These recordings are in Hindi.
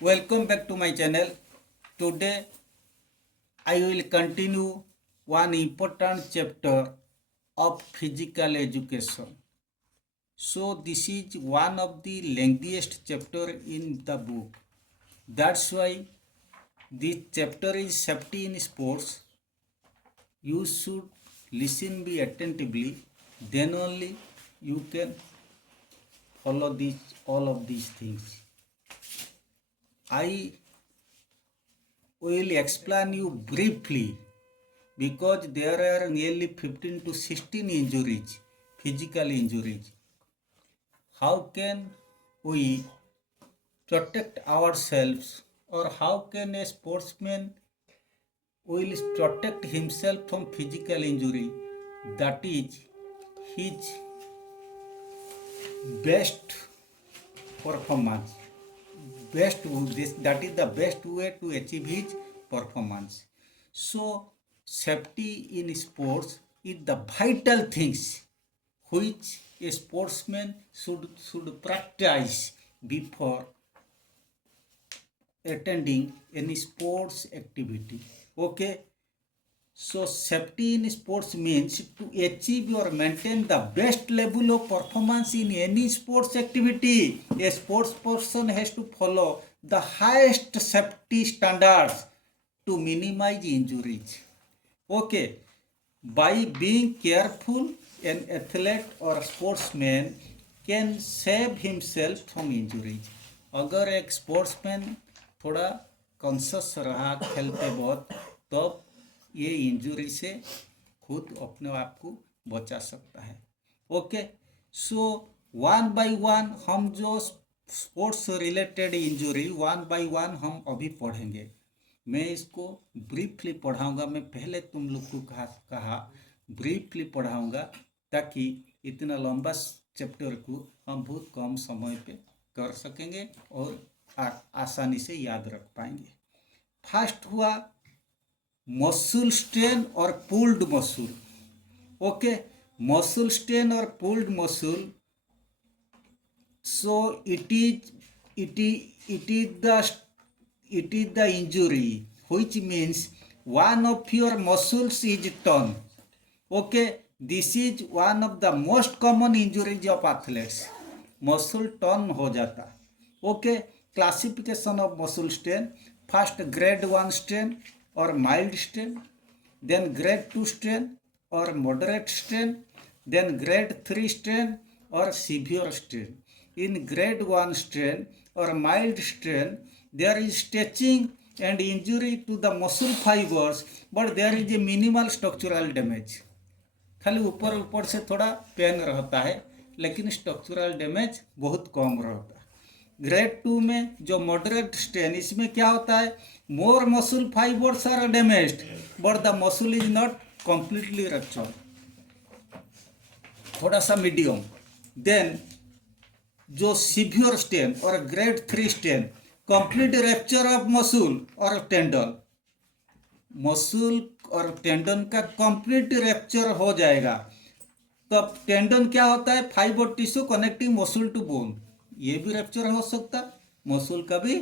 Welcome back to my channel. Today I will continue one important chapter of physical education. So this is one of the lengthiest chapter in the book. That's why this chapter is safety in sports. You should listen me attentively, then only you can follow all of these things. I will explain you briefly because there are nearly 15 to 16 injuries, physical injuries. How can we protect ourselves, or how can a sportsman will protect himself from physical injury? That is his best performance. That is the best way to achieve his performance. So safety in sports is the vital things which a sportsman should practice before attending any sports activity. Okay, so safety in sports means to achieve or maintain the best level of performance in any sports activity. A sports person has to follow the highest safety standards to minimize injuries. Okay, by being careful, an athlete or sportsman can save himself from injuries. अगर एक स्पोर्ट्समैन थोड़ा कॉन्शस रहा खेलते वक्त तो ये इंजरी से खुद अपने आप को बचा सकता है. Okay, so one by one हम जो sports related injury one by one हम अभी पढ़ेंगे. मैं इसको ब्रीफली पढ़ाऊंगा. मैं पहले तुम लोग को कहा ब्रीफली पढ़ाऊंगा ताकि इतना लंबा चैप्टर को हम बहुत कम समय पे कर सकेंगे और आसानी से याद रख पाएंगे. फर्स्ट हुआ मसल स्ट्रेन और pulled muscle. Okay, muscle strain और pulled muscle. So it is the injury which means one of your muscles is torn. Okay, this is one of the most common injuries of athletes. Muscle torn हो जाता. Okay, classification of muscle strain. First grade 1 strain और mild strain, then grade 2 strain और moderate strain, then grade 3 strain और severe strain. In grade 1 strain or mild strain, there is stretching and injury to the muscle fibers, but there is a minimal structural damage. खाली ऊपर ऊपर से थोड़ा पेन रहता है लेकिन स्ट्रक्चरल डैमेज बहुत कम रहता है. ग्रेड 2 में जो मॉडरेट स्ट्रेन, इसमें क्या होता है, more muscle fibres are damaged but the muscle is not completely ruptured. थोड़ा सा मीडियम. देन जो सीवियर स्ट्रेन और grade 3 strain, complete rupture of muscle और टेंडन. मसल और टेंडन का कंप्लीट रैप्चर हो जाएगा. तब टेंडन क्या होता है, fibre tissue connecting muscle to bone. ये भी रैप्चर हो सकता, मसल का भी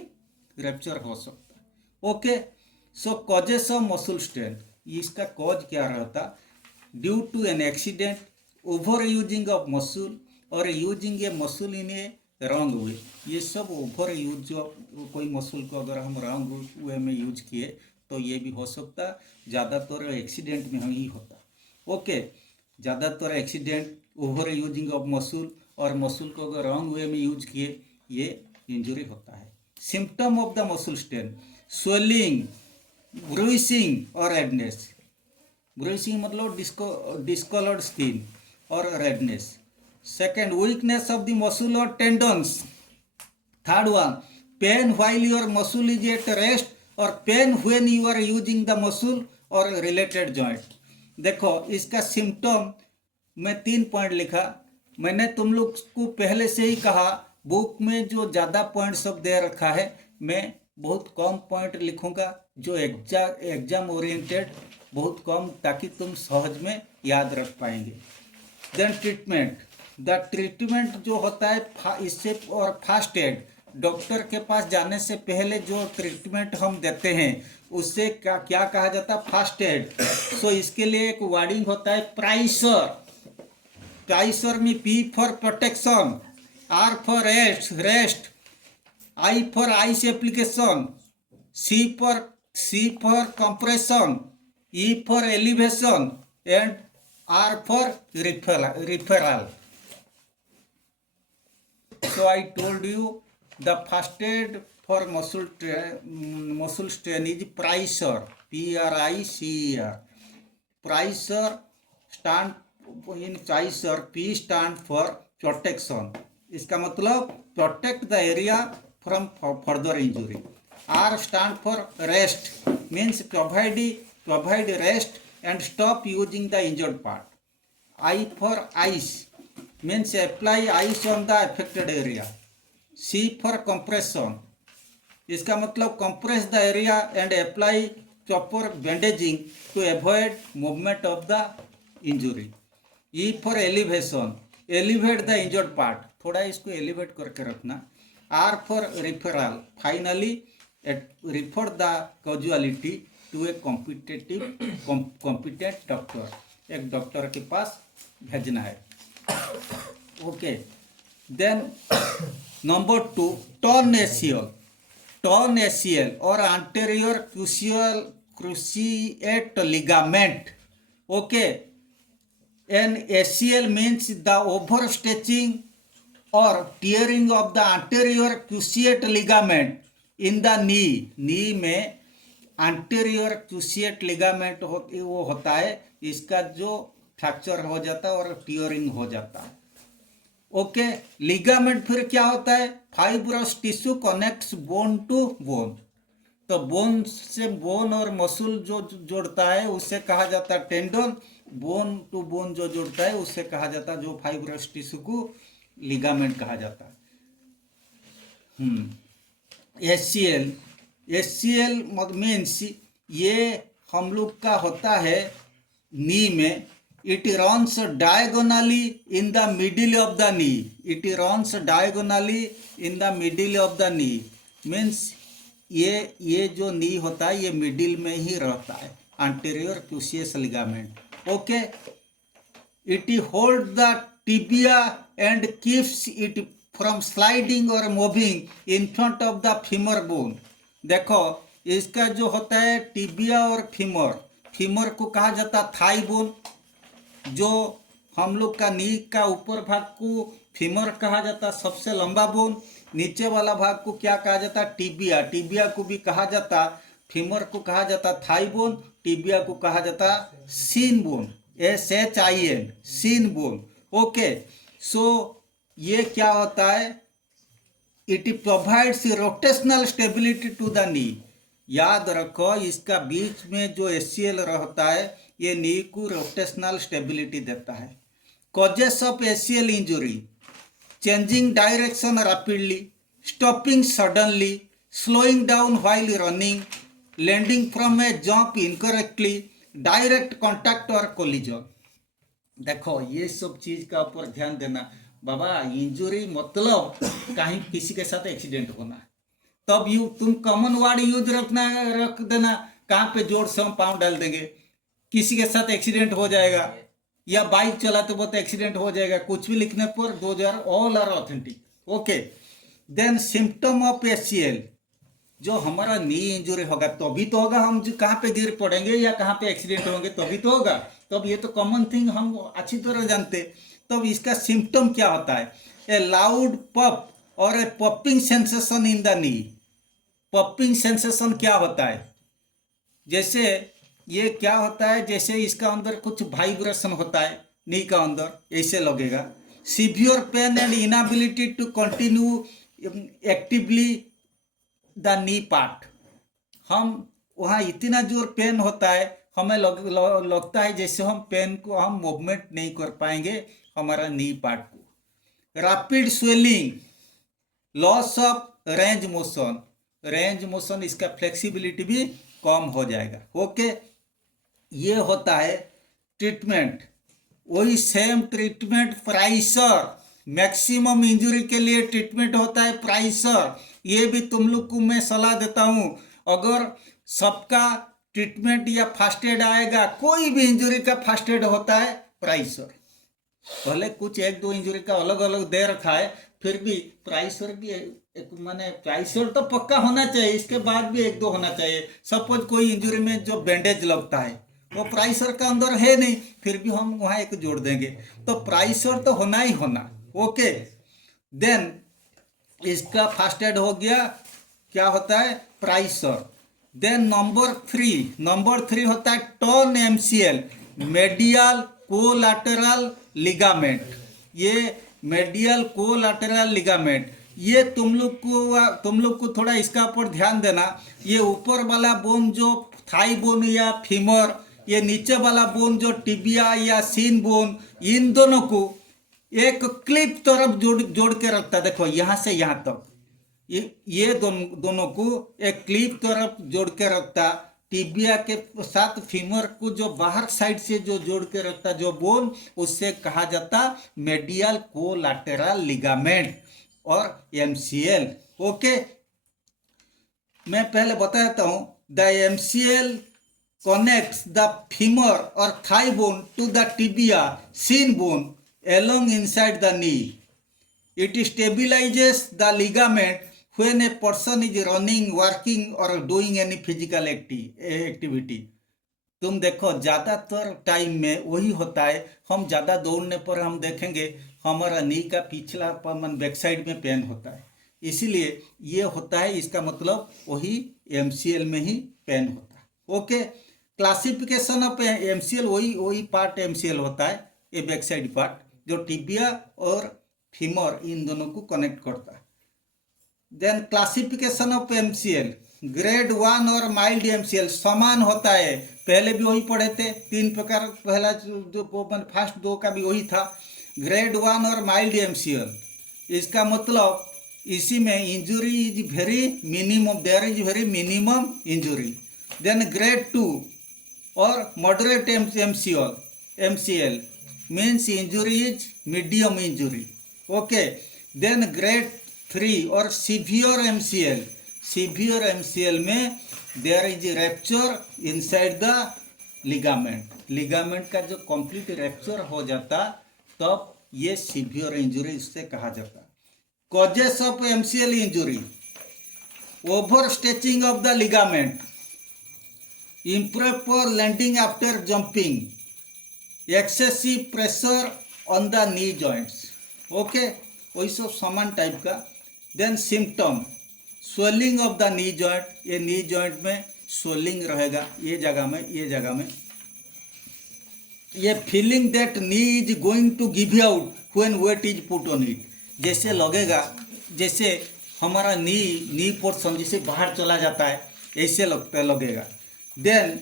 रैप्चर हो सकता. Okay, so causes of muscle strain. इसका कॉज क्या रहता, due to an accident, over using of muscle और using a muscle in a wrong way. ये सब ओवर यूज, जो कोई मसल को अगर हम रॉन्ग वे में यूज किए तो ये भी हो सकता. ज़्यादातर एक्सीडेंट में ही होता. ओके, ज़्यादातर accident, over using of muscle और मसल को अगर रॉन्ग वे में यूज किए ये इंजरी होता है. Symptom of the muscle strain, swelling, bruising और रेडनेस. ब्रूइसिंग मतलब डिस्कलर्ड स्किन और redness. Second, weakness of the muscle or tendons. Third one, pain while your muscle is at rest or pain when you are using the muscle or related joint. देखो इसका सिम्टम मैं 3 पॉइंट लिखा. मैंने तुम लोग को पहले से ही कहा बुक में जो ज़्यादा पॉइंट सब दे रखा है मैं बहुत कम पॉइंट लिखूंगा जो एग्जाम ओरिएंटेड, बहुत कम, ताकि तुम सहज में याद रख पाएंगे. Then treatment. द ट्रीटमेंट जो होता है इससे, और फर्स्ट एड, डॉक्टर के पास जाने से पहले जो ट्रीटमेंट हम देते हैं उससे क्या क्या कहा जाता है, फर्स्ट एड। सो इसके लिए एक वर्डिंग होता है प्राइसर। प्राइसर में P for protection, R for rest, I for ice application, C for compression, E for elevation and R for referral. So I told you the first aid for muscle strain is Pricer, Pricer. Pricer stand in Pricer, P stand for protection. इसका मतलब protect the area from further injury. R stand for rest, means provide rest and stop using the injured part. I for ice, means apply ice on the affected area. C for compression, इसका मतलब compress the area and apply proper bandaging to avoid movement of the injury. E for elevation, elevate the injured part, थोड़ा इसको elevate करके रखना. R for referral, finally refer the casualty to a competent doctor, एक डॉक्टर के पास भेजना है. Okay, then number 2, torn ACL. Torn ACL और anterior cruciate ligament. Okay, an ACL means the overstretching or tearing of the anterior cruciate ligament in the knee. नी में anterior cruciate ligament वो होता है, इसका जो फ्रैक्चर हो जाता है और टीयरिंग हो जाता है. ओके, लिगामेंट फिर क्या होता है, fibrous tissue connects bone to bone. तो बोन से बोन और मसल जो जोड़ता है उसे कहा जाता है टेंडन. बोन टू बोन जो जोड़ता है उसे कहा जाता है, जो फाइब्रस टिश्यू को लिगामेंट कहा जाता है. एसीएल मीन्स ये हम लोग का होता है नी में. It runs diagonally in the middle of the knee. It runs diagonally in the middle of the knee. Means ये जो नी होता है ये मिडिल में ही रहता है, anterior cruciate ligament. Okay. It holds the tibia and keeps it from sliding or moving in front of the femur bone. देखो इसका जो होता है टिबिया और फीमर को कहा जाता है थाई बोन. जो हम लोग का नी का ऊपर भाग को फीमर कहा जाता, सबसे लंबा बोन. नीचे वाला भाग को क्या कहा जाता, टिबिया. टिबिया को भी कहा जाता, फीमर को कहा जाता थाई बोन, टिबिया को कहा जाता shin bone, SHIN, shin bone. Okay, so ये क्या होता है, it provides rotational stability to the knee. याद रखो इसका बीच में जो एसीएल रहता है ये नी को रोटेशनल स्टेबिलिटी देता है. Causes of ACL injury, changing direction rapidly, stopping suddenly, slowing down while running, landing from a jump incorrectly, direct contact और कोलिजन. देखो ये सब चीज का ऊपर ध्यान देना बाबा. इंजुरी मतलब कहीं किसी के साथ एक्सीडेंट होना, तब तुम कॉमन वर्ड यूज रख देना. कहाँ पे जोर से हम पाँव डाल देंगे, किसी के साथ एक्सीडेंट हो जाएगा, या बाइक चलाते वक्त एक्सीडेंट हो जाएगा, कुछ भी लिखने पर 2000 all are authentic. Okay, then symptom of ACL, जो हमारा नी इंजुरी होगा तभी तो होगा, हम जो कहाँ पे गिर पड़ेंगे या कहाँ पे एक्सीडेंट होंगे तभी तो होगा. तब ये तो कॉमन थिंग हम अच्छी तरह जानते. तब इसका सिम्टम क्या होता है, ए लाउड पप और a popping sensation in the knee. Popping sensation क्या होता है, जैसे ये क्या होता है, जैसे इसका अंदर कुछ वाइब्रेशन होता है नी का अंदर, ऐसे लगेगा. Severe pain and inability to continue actively the knee part. हम वहाँ इतना जोर पेन होता है, हमें लगता है जैसे हम पेन को हम मूवमेंट नहीं कर पाएंगे हमारा नी पार्ट को. Rapid swelling, loss of range motion, इसका फ्लेक्सिबिलिटी भी कम हो जाएगा. ओके, ये होता है ट्रीटमेंट. वही सेम ट्रीटमेंट प्राइसर मैक्सिमम इंजरी के लिए ट्रीटमेंट होता है प्राइसर। ये भी तुम लोग को मैं सलाह देता हूँ, अगर सबका ट्रीटमेंट या फर्स्ट एड आएगा, कोई भी इंजरी का फर्स्ट एड होता है प्राइसर। भले कुछ एक दो इंजरी का अलग अलग दे रखा है, फिर भी प्राइसर भी एक माने प्राइसर तो पक्का होना चाहिए, इसके बाद भी एक दो होना चाहिए। सपोज कोई इंजरी में जो बैंडेज लगता है वो प्राइसर का अंदर है नहीं, फिर भी हम वहाँ एक जोड़ देंगे, तो प्राइसर तो होना ही होना। ओके, देन इसका फर्स्ट एड हो गया, क्या होता है प्राइसर। देन नंबर थ्री होता है turn MCL, medial collateral ligament. ये मेडियल कोलैटरल लिगामेंट, ये तुम लोग को थोड़ा इसका ऊपर ध्यान देना। ये ऊपर वाला बोन जो थाई बोन या फीमर, ये नीचे वाला बोन जो टिबिया या सीन बोन, इन दोनों को एक क्लिप तरफ जोड़ के रखता है। देखो यहाँ से यहाँ तक ये दोनों को एक क्लिप तरफ जोड़ के रखता। टिबिया के साथ फीमर को जो बाहर साइड से जो जोड़ के रखता जो बोन, उससे कहा जाता मेडियल कोलैटरल लिगामेंट और एमसीएल। ओके, मैं पहले बताता हूँ, the MCL connects the femur or thigh bone to the tibia shin bone along inside the knee. It stabilizes the ligament when a person is running, working or doing any physical activity. तुम देखो ज़्यादातर टाइम में वही होता है, हम ज़्यादा दौड़ने पर हम देखेंगे हमारा नी का पिछला बैक साइड में पेन होता है, इसीलिए ये होता है, इसका मतलब वही एमसीएल में ही पेन होता है। ओके, क्लासिफिकेशन ऑफ एमसीएल, वही पार्ट एमसीएल होता है, ये बैक साइड पार्ट जो टिबिया और फीमर इन दोनों को कनेक्ट करता है। Then classification of MCL, grade 1 और माइल्ड एमसीएल समान होता है, पहले भी वही पढ़े थे, 3 प्रकार, पहला जो फर्स्ट 2 का भी वही था, ग्रेड 1 और माइल्ड एमसीएल। इसका मतलब इसी में injury is very minimum, there is very minimum injury. Then grade 2 और moderate MCL means injury is medium injury. Okay, then grade 3 और severe MCL में there is a rupture inside the ligament का जो complete rupture हो जाता तब ये severe injury इससे कहा जाता। causes of MCL injury, overstretching of the ligament, improper landing after jumping, excessive pressure on the knee joints. Okay, वही सब समान टाइप का। Then symptom, swelling of the knee joint, ये नी जॉइंट में स्वेलिंग रहेगा, ये जगह में ये feeling that knee is going to give out when weight is put on it, जैसे लगेगा जैसे हमारा नी पोर्शन जैसे बाहर चला जाता है, ऐसे लगेगा। Then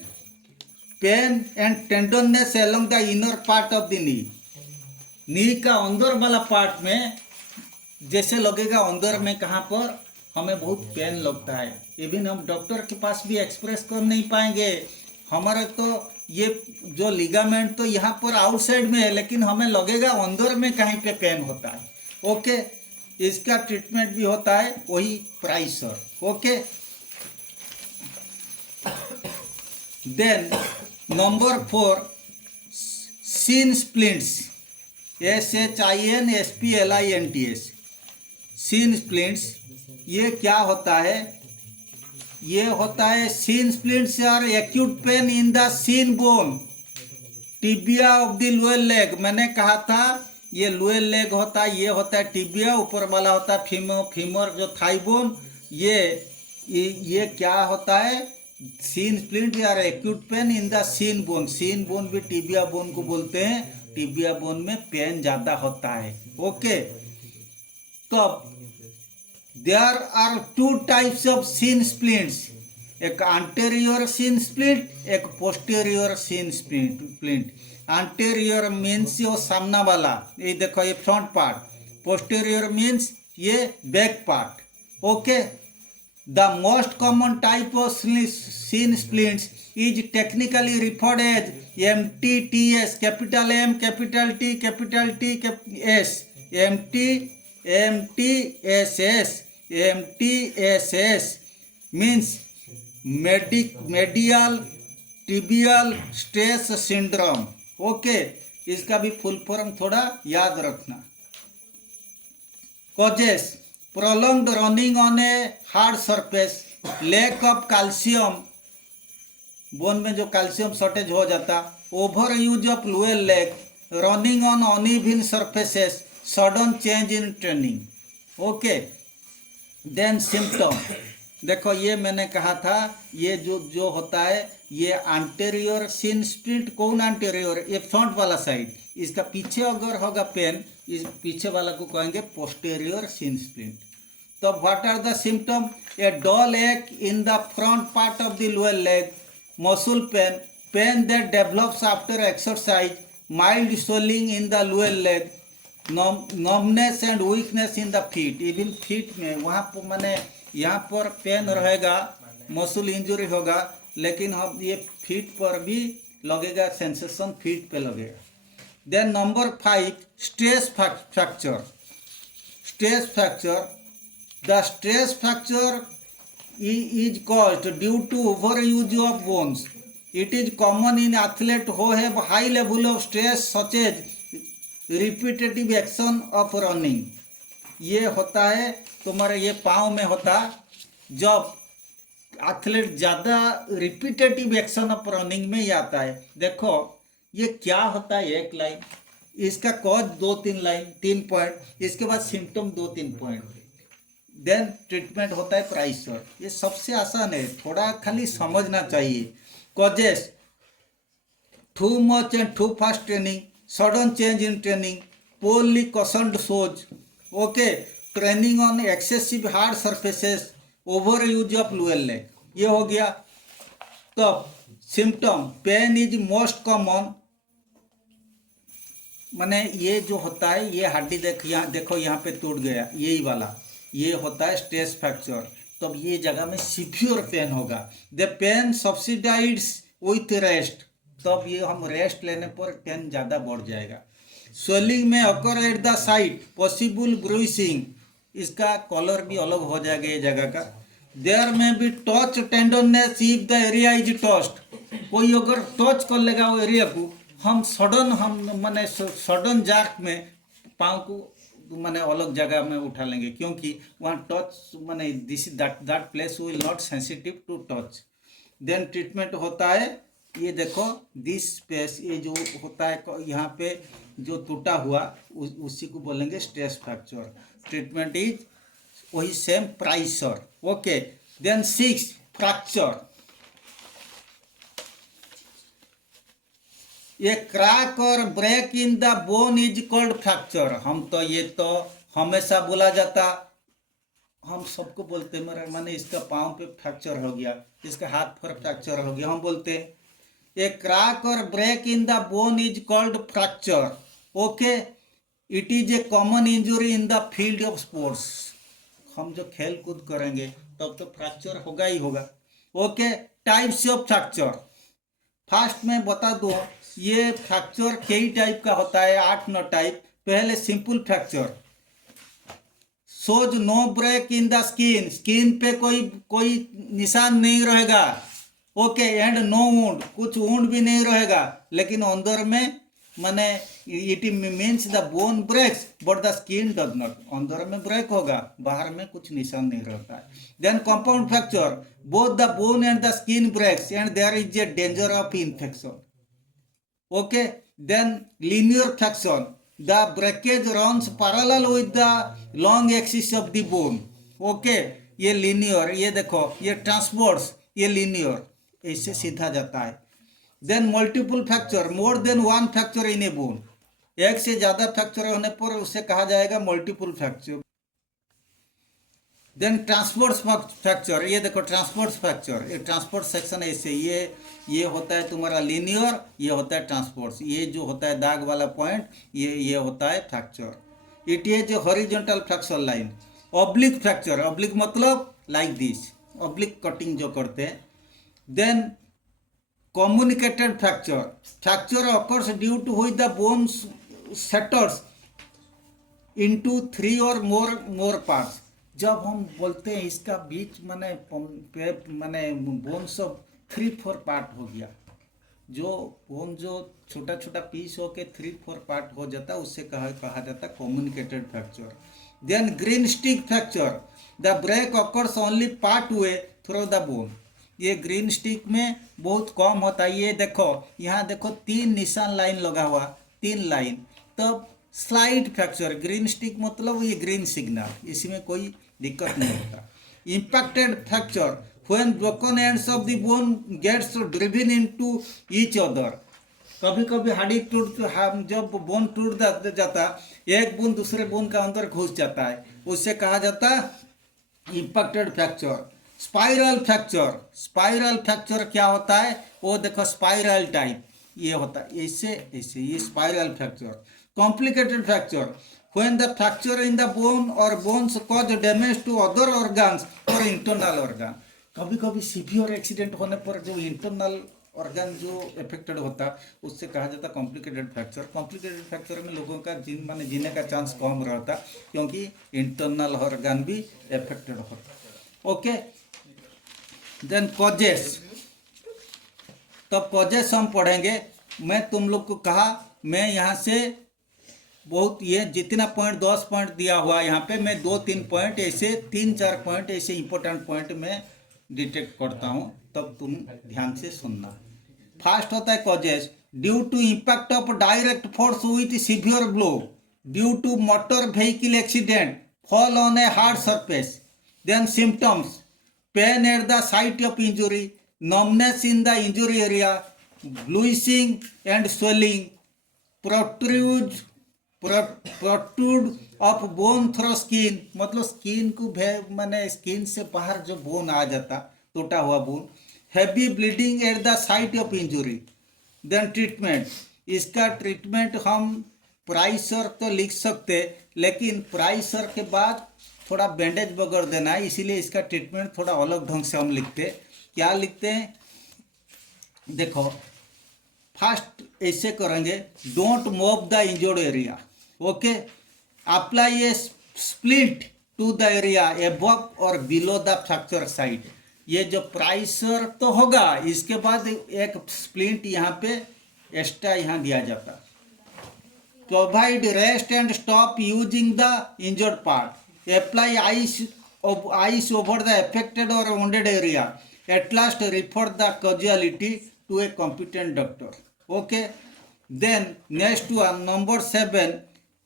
pain and tenderness along the inner part of the knee का अंदर वाला पार्ट में जैसे लगेगा, अंदर में कहाँ पर हमें बहुत पेन लगता है, इवन हम डॉक्टर के पास भी एक्सप्रेस कर नहीं पाएंगे। हमारा तो ये जो लिगामेंट तो यहाँ पर आउटसाइड में है, लेकिन हमें लगेगा अंदर में कहीं पे पेन होता है। ओके, इसका ट्रीटमेंट भी होता है वही PRICER. Okay, then number 4, shin splints, SHINSPLINTS, shin splints. ये क्या होता है? ये होता है shin splints are acute pain in the shin bone tibia of the lower leg. मैंने कहा था ये लोअर लेग होता है, ये होता है टिबिया, ऊपर वाला होता है फीमर जो थाई बोन। ये क्या होता है? Shin splint are acute pain in the shin bone. Shin bone भी टिबिया बोन को बोलते हैं, टिबिया बोन में पेन ज़्यादा होता है। ओके, तो there are 2 types of shin splints, एक anterior सीन स्प्लिंट, एक posterior shin splint. anterior means ये सामना वाला, ये देखो ये फ्रंट पार्ट, पोस्टेरियर मीन्स ये back part. Okay, the most common type of shin splints is technically referred as MTTS, capital M, capital T, capital T, S, MTSS means medial tibial stress syndrome. Okay, इसका भी फुल फॉर्म थोड़ा याद रखना. causes prolonged running on a hard surface, lack of calcium, bone में जो कैल्शियम शॉर्टेज हो जाता, over use of lower leg, running on uneven surfaces, sudden change in training. Okay, then symptom. देखो ये मैंने कहा था, ये जो होता है ये एंटेरियर सिन स्प्लिट. कौन एंटेरियर? ये फ्रंट वाला साइड. इसका पीछे अगर होगा पेन, इस पीछे वाला को कहेंगे पोस्टेरियर सिन स्प्लिट. तो व्हाट आर द सिम्टम? ए डल एक in the front part of the lower leg, muscle pain that develops after exercise, mild swelling in the lower leg, numbness and weakness in the feet. even feet में वहाँ पर मैंने यहाँ पर पेन रहेगा, मसल इंजरी होगा, लेकिन हम ये फीट पर भी लगेगा, सेंसेशन फीट पे लगेगा. Then number 5, stress fracture. Stress fracture. The stress fracture is caused due to overuse of bones. It is common in athletes who have high level of stress such as repetitive action of running. ये होता है तुम्हारे ये पाँव में होता जब एथलीट ज़्यादा रिपीटेटिव एक्शन ऑफ रनिंग में ही आता है. देखो ये क्या होता है, एक लाइन, इसका कॉज 2-3 लाइन, 3 पॉइंट, इसके बाद सिम्टम 2-3 पॉइंट, देन ट्रीटमेंट होता है प्राइसर. ये सबसे आसान है, थोड़ा खाली समझना चाहिए. Causes too much and too fast training, sudden change in training, poorly cushioned shoes. Okay, training on excessive hard surfaces, over use of lower leg. ये हो गया. तो symptom, pain is most common. माने ये जो होता है, ये हड्डी देखो यहाँ पे टूट गया, यही वाला, ये होता है स्ट्रेस फ्रैक्चर. तब ये जगह में सीवियर पेन होगा. The pain subsides with rest. तब ये हम रेस्ट लेने पर पेन ज़्यादा बढ़ जाएगा. स्वेलिंग में occur at the site, possible bruising. इसका कलर भी अलग हो जाएगा ये जगह का. देयर में भी touch tenderness if the area is touched. कोई अगर टच कर लेगा वो एरिया को, हम माने सडन जार्क में पाँव को माने अलग जगह में उठा लेंगे, क्योंकि वहाँ टच माने this that place will not sensitive to touch. Then treatment होता है, ये देखो दिस स्पेस, ये जो होता है यहाँ पे जो टूटा हुआ उसी को बोलेंगे स्ट्रेस फ्रैक्चर. ट्रीटमेंट इज वही same PRICER. Okay, then 6, fracture. ये क्रैक और break in the bone is called fracture. हम तो ये तो हमेशा बोला जाता, हम सबको बोलते माने इसका पाँव पे फ्रैक्चर हो गया, इसका हाथ पर फ्रैक्चर हो गया, हम बोलते ये क्रैक और break in the bone is called fracture. Okay, it is a common injury in the field of sports. हम जो खेल कूद करेंगे तब तो फ्रैक्चर होगा ही होगा. Okay, types of fracture. Fast में बता दो, ये फ्रैक्चर कई टाइप का होता है, 8-9 टाइप. पहले simple fracture, shows no break in the skin. Skin पे कोई निशान नहीं रहेगा. ओके, एंड नो वुंड, कुछ वुंड भी नहीं रहेगा, लेकिन अंदर में माने it means the bone breaks but the skin does not. अंदर में ब्रेक होगा, बाहर में कुछ निशान नहीं रहता है. Then compound fracture, both the bone and the skin breaks and there is a danger of infection. Okay, then linear fraction, the breakage runs parallel with the long axis of the bone. Okay, ये linear, ये देखो ये transverse, ये linear, ऐसे सीधा जाता है. Then multiple fracture, more than one fracture in a bone. एक से ज़्यादा फ्रैक्चर होने पर उसे कहा जाएगा multiple fracture. Then transverse fracture, ये देखो ट्रांसवर्स फ्रैक्चर, ये ट्रांसवर्स सेक्शन ऐसे, ये होता है तुम्हारा लीनियर, ये होता है ट्रांसवर्स. ये जो होता है दाग वाला पॉइंट, ये होता है फ्रैक्चर. इट इज जो horizontal fracture line. Oblique fracture, oblique मतलब लाइक दिस, ऑब्लिक कटिंग जो करते हैं. Then communicated fracture, fracture occurs due to which the bone shatters into 3 or more parts। जब हम बोलते हैं इसका बीच माने बोन सब 3-4 पार्ट हो गया, जो बोन जो छोटा छोटा पीस होके 3-4 पार्ट हो जाता है उससे कहा जाता है communicated fracture. Then greenstick fracture, the break occurs only part way through the bone. ये ग्रीन स्टिक में बहुत कम होता है। ये देखो यहाँ देखो 3 निशान लाइन लगा हुआ, 3 लाइन, तब स्लाइड फ्रैक्चर। ग्रीन स्टिक मतलब ये ग्रीन सिग्नल, इसमें कोई दिक्कत नहीं होता। Impacted fracture, when broken ends of the bone gets driven into each other. कभी कभी हाड़ी जब बोन टूट जाता, एक बोन दूसरे बोन का अंदर घुस जाता है, उससे कहा जाता है impacted fracture. Spiral fracture, spiral fracture क्या होता है, वो देखो स्पाइरल टाइप ये होता है, ऐसे ऐसे, ये spiral fracture. Complicated fracture, when the fracture in the bone or bones cause damage to other organs or internal organ। कभी कभी सीवियर एक्सीडेंट होने पर जो इंटरनल ऑर्गन जो अफेक्टेड होता है उससे कहा जाता है कॉम्प्लिकेटेड फ्रैक्चर। कॉम्प्लिकेटेड फ्रैक्चर में लोगों का जीने का चांस कम रहता क्योंकि इंटरनल ऑर्गन भी अफेक्टेड होता। Okay, then causes. तो कॉजेस हम पढ़ेंगे। मैं तुम लोग को कहा मैं यहाँ से बहुत ये जितना पॉइंट 10 पॉइंट दिया हुआ यहाँ पे, मैं 2-3 पॉइंट ऐसे 3-4 पॉइंट ऐसे इंपॉर्टेंट पॉइंट में डिटेक्ट करता हूँ, तब तुम ध्यान से सुनना। फर्स्ट होता है causes, due to impact of direct force with severe blow, due to motor vehicle accident, fall on a hard surface. Then symptoms, pain at the site of injury, numbness in the injury area, bluishing and swelling, protrude of bone through skin, मतलब स्किन को माने स्किन से बाहर जो बोन आ जाता, टूटा हुआ bone. Heavy bleeding at the site of injury. Then treatment, इसका ट्रीटमेंट हम प्राइसर तो लिख सकते, लेकिन प्राइसर के बाद थोड़ा बैंडेज वगैरह देना है, इसीलिए इसका ट्रीटमेंट थोड़ा अलग ढंग से हम लिखते। क्या लिखते हैं देखो, फर्स्ट ऐसे करेंगे, don't move the injured area. Okay, apply a splint to the area above और बिलो द फ्रैक्चर साइट। ये जो प्राइसर तो होगा, इसके बाद एक स्प्लिंट यहाँ पे एक्स्ट्रा यहाँ दिया जाता। Provide rest and stop using the injured part, apply ice over the affected और wounded area, at last refer the casualty to a competent doctor। okay, then next one, number 7,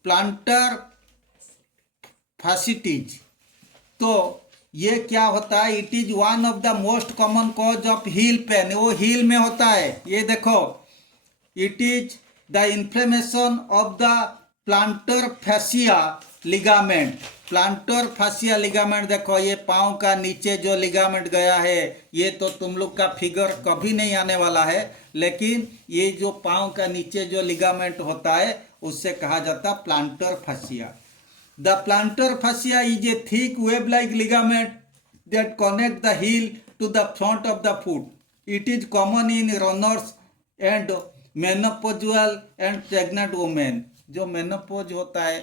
plantar fasciitis। तो ये क्या होता है, it is one of the most common cause of heal pen. वो हील में होता है, ये देखो, it is the inflammation of the planter fascia ligament. Planter fascia ligament देखो, ये पाँव का नीचे जो लिगामेंट गया है, ये तो तुम लोग का फिगर कभी नहीं आने वाला है, लेकिन ये जो पाँव का नीचे जो लिगामेंट होता है उससे कहा जाता plantar fascia. The plantar fascia is a thick web like ligament that connect the heel to the front of the foot. It is common in runners and menopausal and pregnant women. जो मेनोपॉज होता है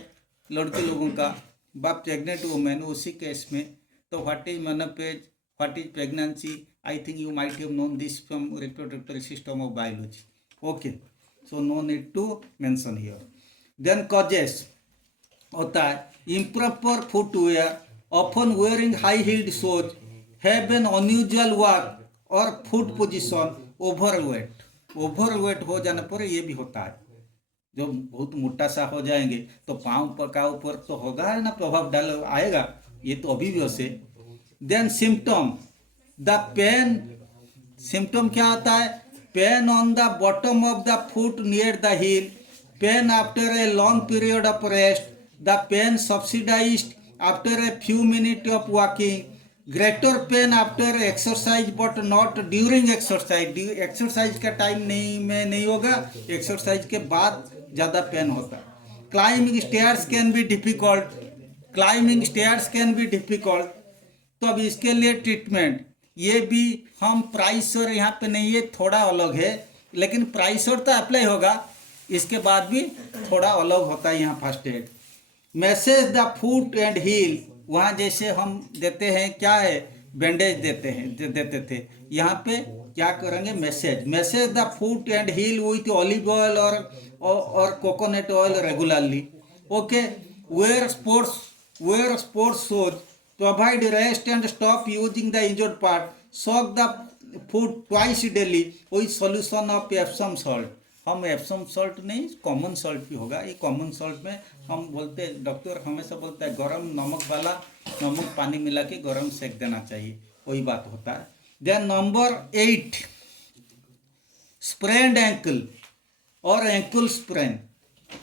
लड़के लोगों का, बाप प्रेग्नेंट वुमेन, उसी केस में। तो what is menopause, what is pregnancy, I think you might have known this from reproductory system of biology. Okay, so no need to mention here. Then causes होता है improper footwear, often wearing high heeled shoes, have an unusual walk और फुट पोजिशन, ओवरवेट हो जाने पर ये भी होता है। जो बहुत मोटा सा हो जाएंगे तो पाँव पर का ऊपर तो होगा ना, प्रभाव डाल आएगा, ये तो अभी भी से। Then symptom, the pain, symptom क्या होता है, pain on the bottom of the foot near the heel, pain after a long period of rest, the pain subsidized after a few minute of walking, greater pain after exercise but not during exercise. Exercise का टाइम नहीं होगा, एक्सरसाइज के बाद ज़्यादा पेन होता है। Climbing stairs can be difficult, climbing stairs can be difficult. तो अब इसके लिए ट्रीटमेंट, ये भी हम प्राइसर यहाँ पे नहीं है, थोड़ा अलग है, लेकिन प्राइसर तो अप्लाई होगा, इसके बाद भी थोड़ा अलग होता है यहाँ first aid. Massage the foot and heel, वहाँ जैसे हम देते हैं क्या है, बैंडेज देते हैं, देते थे, यहाँ पे क्या करेंगे, massage the foot and heel with olive oil और coconut oil regularly. Okay. Wear sports shoes, provide rest and stop using the injured part, soak the food twice daily with solution of Epsom salt. हम एप्सम सॉल्ट नहीं, कॉमन सॉल्ट भी होगा. ये कॉमन सॉल्ट में हम बोलते हैं, डॉक्टर हमेशा बोलता है गरम नमक वाला नमक पानी मिला के गरम सेक देना चाहिए, वही बात होता है. Then number 8, sprained ankle or ankle sprain.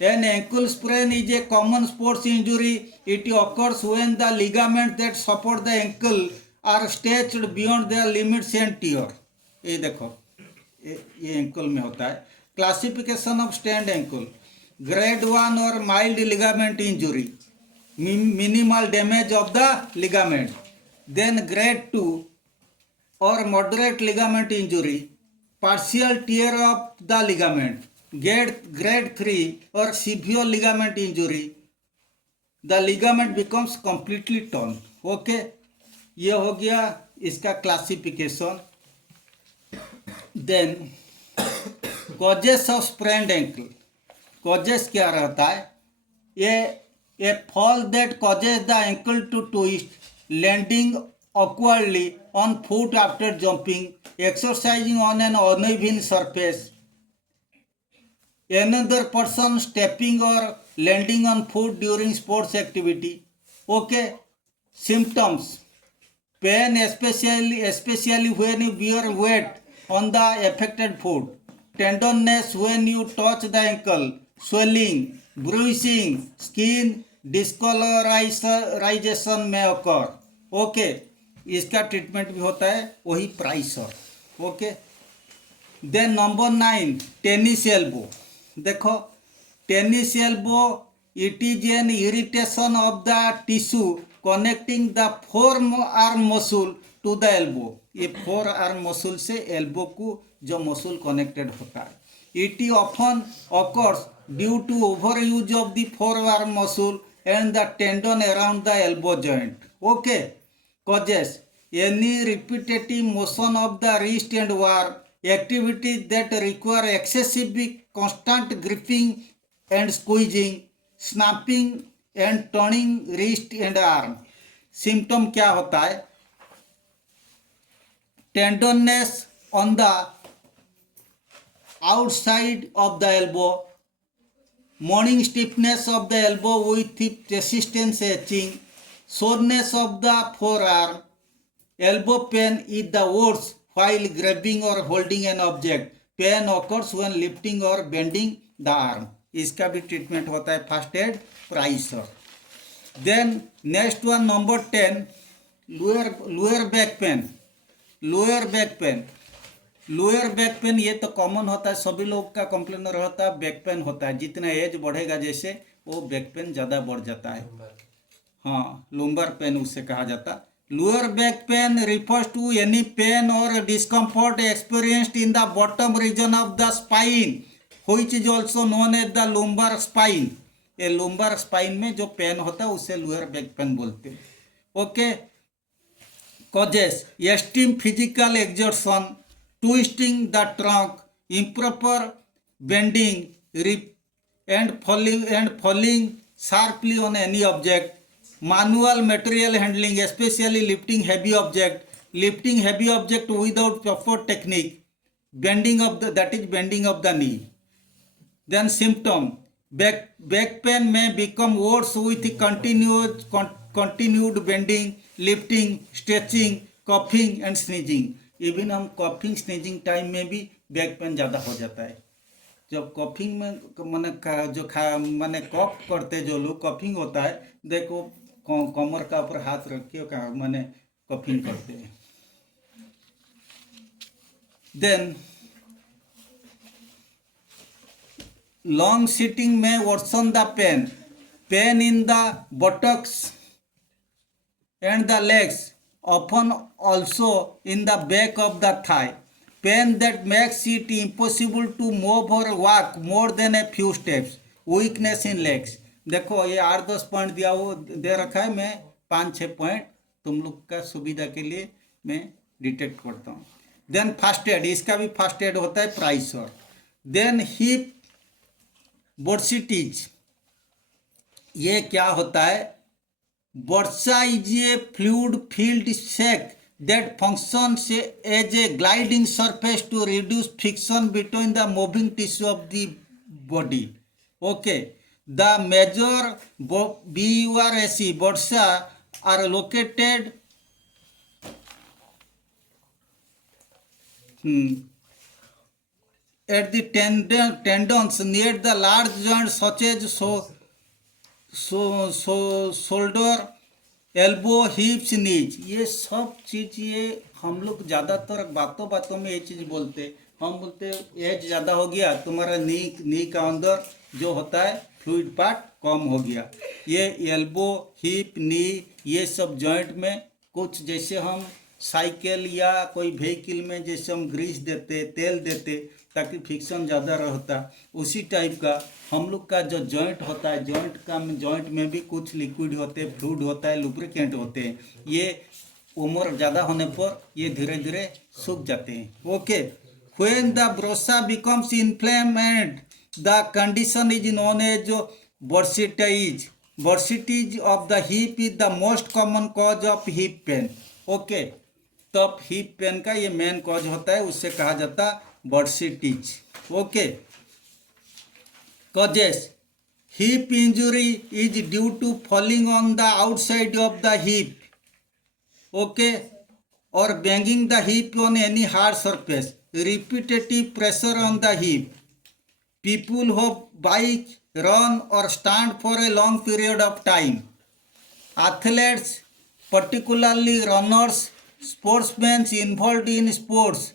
An ankle sprain is a common sports injury. It occurs when the ligaments that support the ankle are stretched beyond their limits and tear. ये देखो, ये एंकल में होता है. Classification of stand ankle, grade 1 और mild ligament injury, minimal damage of the ligament. Then grade 2 और moderate ligament injury, partial tear of the ligament. Grade 3 और severe ligament injury, the ligament becomes completely torn. Okay, ये हो गया इसका classification. Then causes of sprained ankle. Causes क्या रहता है, ये fall that causes the ankle to twist, landing awkwardly on foot after jumping, exercising on an uneven surface, another person stepping or landing on foot during sports activity. Okay. Symptoms: pain, especially when you bear weight on the affected foot, tenderness when you touch the ankle, swelling, bruising, skin discolorization may occur. Okay. इसका ट्रीटमेंट भी होता है, वही प्राइस और. Okay. Then number 9, tennis elbow. देखो, tennis elbow, it is an irritation of the tissue connecting the forearm muscle to the elbow. ये फोर आर्म मसल से एल्बो को जो मसल कनेक्टेड होता है. It often occurs due to over use of the forearm muscle and the tendon around the elbow joint. Okay. Causes: any repetitive motion of the wrist and arm, activities that require excessive constant gripping and squeezing, snapping and turning wrist and arm. Symptom क्या होता है, tenderness on the outside of the elbow, morning stiffness of the elbow with persistent itching, soreness of the forearm, elbow pain is the worst while grabbing or holding an object. Pain occurs when lifting or bending the arm. इसका भी ट्रीटमेंट होता है first aid PRICER. Then next one number 10, lower back pain. Lower back pain ये तो कॉमन होता है, सभी लोग का कंप्लेन रहता है, बैक पेन होता है. जितना एज बढ़ेगा जैसे वो बैक पेन ज़्यादा बढ़ जाता है. हाँ, लुम्बर पेन उसे कहा जाता. Lower back pain refers to any pain और discomfort experienced in the bottom region of the spine, which is also known as the lumbar spine. ये लुम्बर स्पाइन में जो पेन होता है उसे लोअर बैक पेन बोलते हैं. Okay. Causes: extreme physical exertion, twisting the trunk, improper bending, and falling sharply on any object, manual material handling, especially lifting heavy object without proper technique, bending of the knee. Then symptom: back pain may become worse with continued bending, lifting, stretching, coughing and sneezing. Even हम कॉफिंग स्नीजिंग टाइम में भी बैक पेन ज़्यादा हो जाता है. जब कॉफिंग में मैंने कॉफ करते जो लोग कॉफिंग होता है, देखो कमर का ऊपर हाथ रख के मैंने कॉफिंग करते हैं. देन लॉन्ग सिटिंग में worsen the pain in the buttocks and the legs, often also in the back of the thigh. Pain that makes it impossible to move or walk more than a few steps. Weakness in legs. देखो ये 8-10 पॉइंट दिया वो दे रखा है, मैं 5-6 पॉइंट तुम लोग का सुविधा के लिए मैं डिटेक्ट करता हूँ। देन फर्स्ट एड, इसका भी फर्स्ट एड होता है प्राइस और देन हिप बोर्सिटीज, ये क्या होता है? Bursa is a fluid filled sac that functions as a gliding surface to reduce friction between the moving tissue of the body. Okay. The major BURSC, Bursa, are located at the tendons near the large joints such as shoulder, elbow, hips, knees, ये सब चीज़ ये हम लोग ज़्यादातर बातों बातों में ये चीज़ बोलते, हम बोलते एज ज़्यादा हो गया तुम्हारा नी का अंदर जो होता है फ्लूइड पार्ट कम हो गया। ये एल्बो, हिप, नी, ये सब जॉइंट में कुछ जैसे हम साइकिल या कोई व्हीकल में जैसे हम ग्रीस देते, तेल देते ताकि फ्रिक्शन ज़्यादा रहता, उसी टाइप का हम लोग का जो जॉइंट होता है, जॉइंट में भी कुछ लिक्विड होते हैं, फ्लूइड होता है, लुब्रिकेंट होते हैं। ये उम्र ज़्यादा होने पर ये धीरे धीरे सूख जाते हैं। Okay, when the bursa becomes inflamed the condition is known as bursitis. Bursitis of the hip is the most common cause of hip pain. Okay, तब हिप पेन का ये मेन कॉज होता है, उससे कहा जाता bursitis. Okay, causes hip injury is due to falling on the outside of the hip, okay, or banging the hip on any hard surface, repetitive pressure on the hip, people who bike, run or stand for a long period of time, athletes, particularly runners, sportsmen involved in sports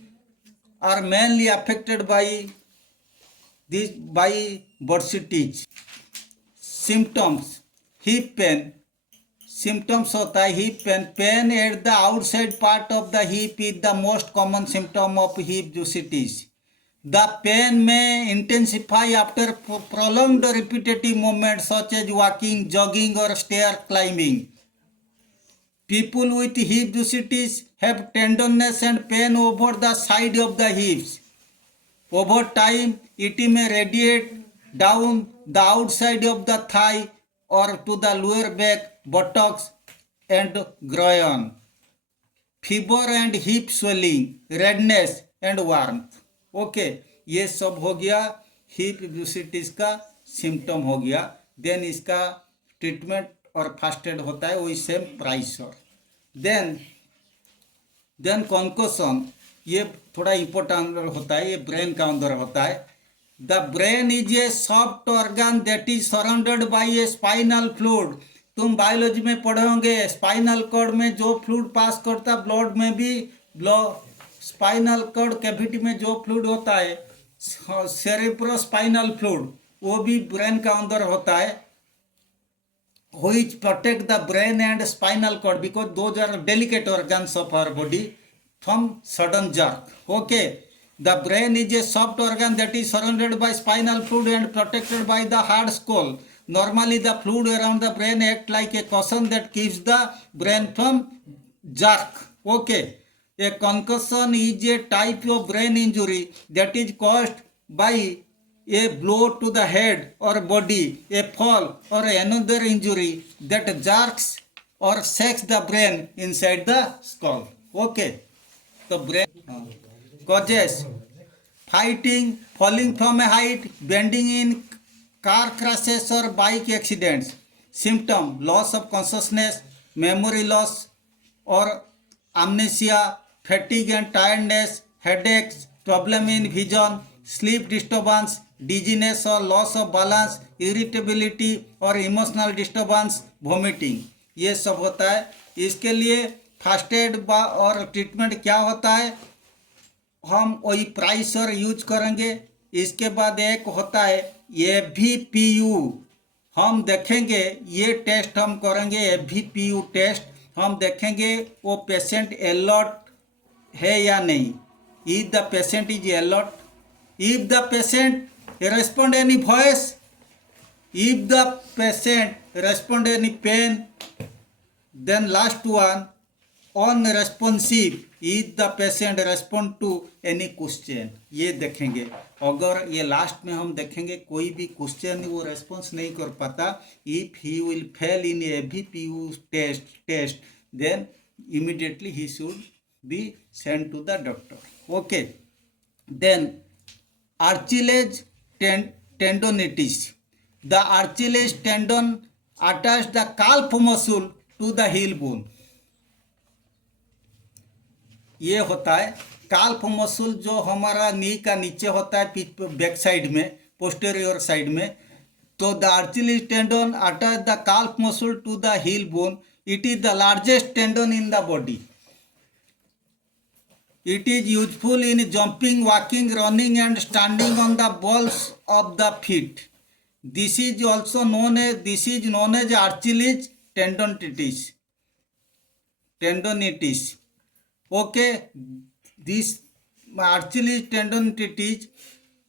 are mainly affected by bursitis। Symptoms, hip pain, symptoms होता है hip pain, pain at the outside part of the hip is the most common symptom of hip bursitis। The pain may intensify after prolonged repetitive movements such as walking, jogging or stair climbing। People with hip bursitis have tenderness and pain over the side of the hips। Over time, it may radiate down the outside of the thigh or to the lower back, buttocks and groin। Fever and hip swelling, redness and warmth। Okay, ये सब हो गया हिप bursitis का सिम्टम हो गया। देन इसका ट्रीटमेंट और फर्स्ट एड होता है वही सेम प्राइस और देन कॉन्कोशन, ये थोड़ा इम्पोर्टेंट होता है, ये ब्रेन का अंदर होता है। The brain is a soft organ that is surrounded by A spinal fluid. तुम बायोलॉजी में पढ़े होंगे, स्पाइनल कॉर्ड में जो फ्लूइड पास करता, ब्लड में भी स्पाइनल कॉर्ड कैविटी में जो फ्लूइड होता है, सेरेब्रोस्पाइनल फ्लूइड, वो भी ब्रेन का अंदर होता है। which protect the brain and spinal cord because those are delicate organs of our body from sudden jerk। Okay, the brain is a soft organ that is surrounded by spinal fluid and protected by the hard skull। Normally the fluid around the brain act like a cushion that keeps the brain from jerk। Okay, a concussion is a type of brain injury that is caused by a blow to the head or body, a fall or another injury that jerks or shakes the brain inside the skull। Okay, so brain causes fighting, falling from a height, bending in car crashes or bike accidents। Symptom, loss of consciousness, memory loss or amnesia, fatigue and tiredness, headaches, problem in vision, sleep disturbance, dizziness or loss of balance, irritability or emotional disturbance, vomiting, ये सब होता है। इसके लिए फर्स्ट एड और ट्रीटमेंट क्या होता है, हम वही प्राइसर यूज करेंगे। इसके बाद एक होता है FVPU, हम देखेंगे, ये टेस्ट हम करेंगे FVPU टेस्ट। हम देखेंगे वो पेशेंट अलर्ट है या नहीं। If the patient is alert, if the patient respond any voice, If the patient respond any pain, then last one, unresponsive, if the patient respond to any question. ये देखेंगे, अगर ये लास्ट में हम देखेंगे कोई भी क्वेश्चन वो रेस्पॉन्स नहीं कर पाता, if he will fail in ABPU test, then immediately he should be sent to the doctor. Okay. Then Achilles tendonitis. The Achilles tendon attach the calf muscle to the heel bone. ये होता है काल्फ मसल जो हमारा नी का नीचे होता है बैक साइड में, पोस्टेरियर साइड में. तो the Achilles tendon attach the calf muscle to the heel bone. It is the largest tendon in the body. It is useful in jumping, walking, running and standing on the balls of the feet. This is known as Achilles tendonitis. Okay, these Achilles tendonitis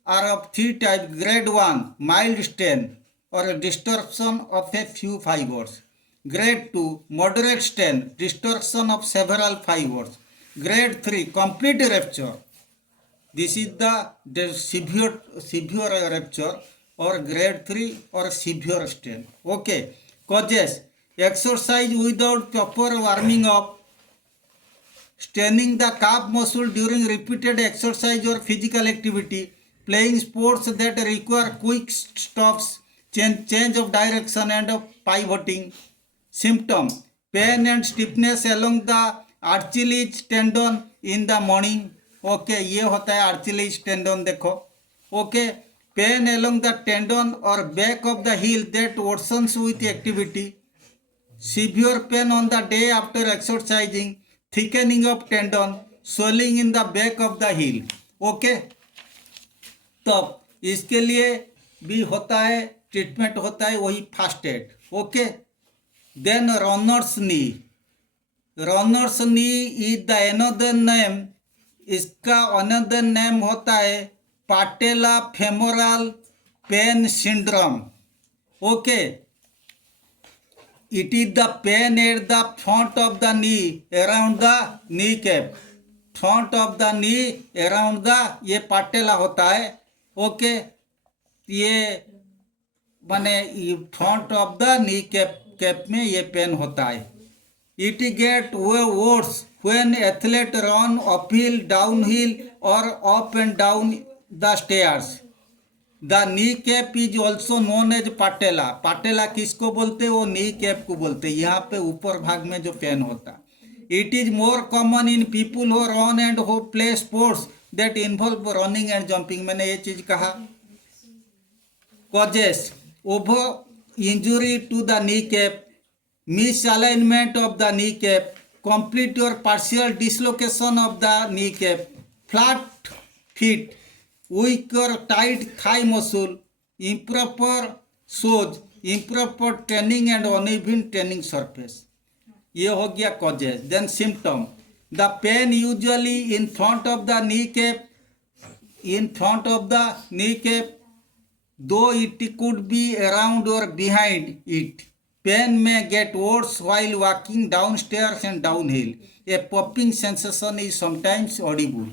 are of three types. Grade 1, mild strain or a distortion of a few fibers. Grade 2, moderate strain, distortion of several fibers. Grade 3, complete rupture. This is the severe rupture or grade 3 or severe strain. Okay. Causes: exercise without proper warming up, straining the calf muscle during repeated exercise or physical activity, playing sports that require quick stops, change of direction and of pivoting. Symptom: pain and stiffness along the Achilles tendon in the morning. Okay, ये होता है Achilles tendon. देखो. Okay, pain along the tendon or back of the heel that worsens with activity. Severe pain on the day after exercising, thickening of tendon, swelling in the back of the heel. Okay, तो इसके लिए भी होता है ट्रीटमेंट, होता है वही first aid. Okay. Then runner's knee. Runner's knee is the another name. इसका अनदर नेम होता है patella femoral pain syndrome. Okay. It is the pain at the front of the knee, around the kneecap. Front of the knee, around the, ये पाटेला होता है. ओके. ये माने front of the knee cap में ये पेन होता है. It get worse when athlete run uphill, downhill or up and down the stairs. The kneecap is also known as पाटेला. पाटेला किसको बोलते हैं? वो नी कैप को बोलते हैं. यहाँ पे ऊपर भाग में जो पेन होता है. It is more common in people who run and who play sports that involve running and jumping. मैंने ये चीज कहा. Causes: over injury to the kneecap, misalignment of the kneecap, complete or partial dislocation of the kneecap, flat feet, weak or tight thigh muscle, improper shoes, improper training and uneven training surface. ये हो गया causes. Then symptom: the pain usually in front of the kneecap, though it could be around or behind it. Pain may get worse while walking downstairs and downhill. A popping sensation is sometimes audible.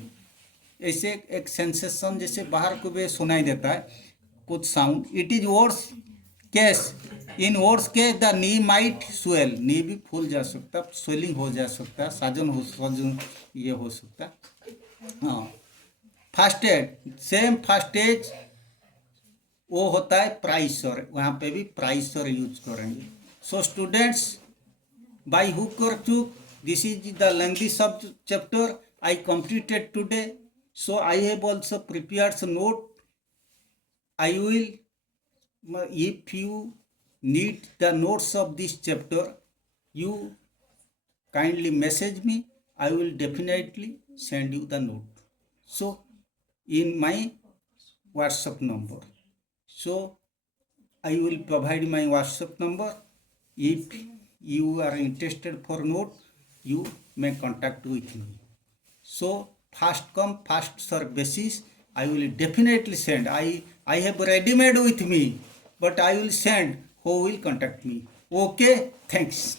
ऐसे एक सेंसेशन जैसे बाहर को भी सुनाई देता है कुछ sound. It is worse case. In worse case the knee might swell. Knee भी फूल जा सकता, स्वेलिंग हो जा सकता, साजन ये हो सकता. हाँ. First aid, same first aid वो होता है प्राइसर. वहाँ पे भी प्राइसर यूज करेंगे. सो स्टूडेंट्स, बाय हुक और चूक, दिस इज द लेंथी सब chapter I completed today. So I have also prepared some note. I will, if you need the notes of this chapter, you kindly message me. I will definitely send you the note. So in my WhatsApp number. So I will provide my WhatsApp number. If you are interested for note, you may contact with me. So first come first serve basis, I will definitely send. I have ready made with me but I will send who will contact me. Okay, thanks.